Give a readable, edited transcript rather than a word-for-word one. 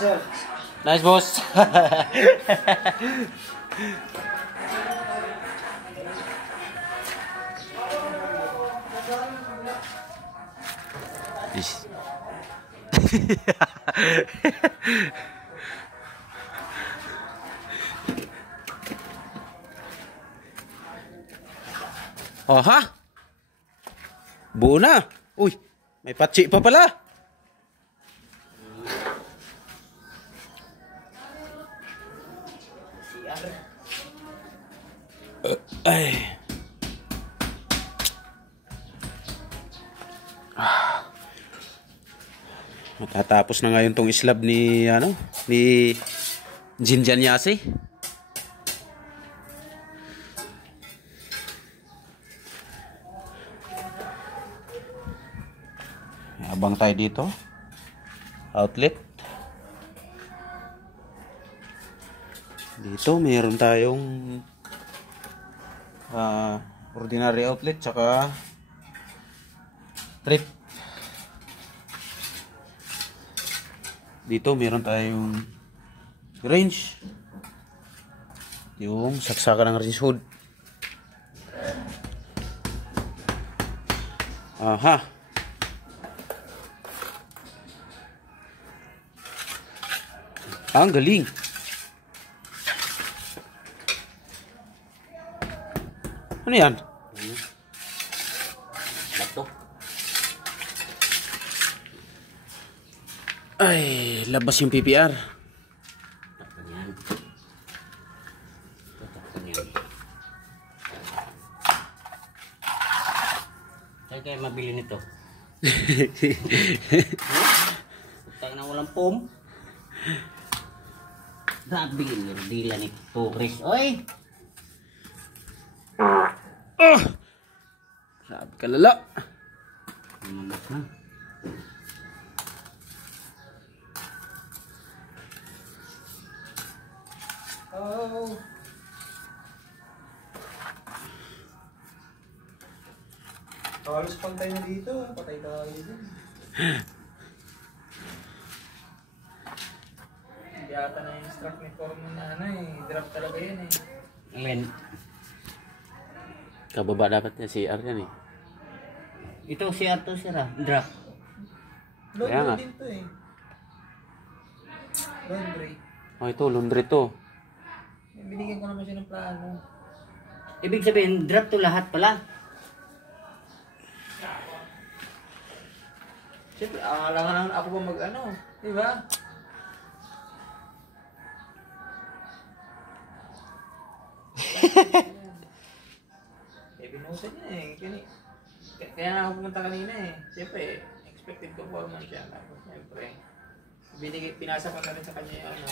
sir. Nice, boss. Oh, ha? Buo na. Uy, may patsi pa pala. Ay. Matatapos na ngayon tong slab ni ni Jinjan Yasi. Abang tayo dito. Outlet. Dito mayroon tayong ordinary outlet tsaka trip. Dito mayroon tayong range. Yung saksakan ng range hood. Aha. Ang galing. Ano yan? Lato. Ay, labas yung PPR. Takpan yan. Takpan yan. Saan kaya mabili nito? Putang na walang pom. Grabe yung dila ni Chris. Oy! Grabe ka lala. Mamat na. Oh. Halos pantay na dito. Patay tayo dito. Hindi ata na yung strap ni form na drop talaga yan eh. Alin? Kababa dapat niya CR yan eh. Ito si Arto sira. Drop. Kaya nga. Laundry din to eh. Laundry. Oh, ito, laundry to. Binigyan ko naman siya ng plano. Ibig sabihin, drop to lahat pala. Siyempre, alangan ako ba mag-ano? Diba? Binuhusan niya eh. Kaya nga ako pumunta kanina eh. Siyempre, expected performance siya. Tapos siyempre, pinasa ko na rin sa kanya yung ano.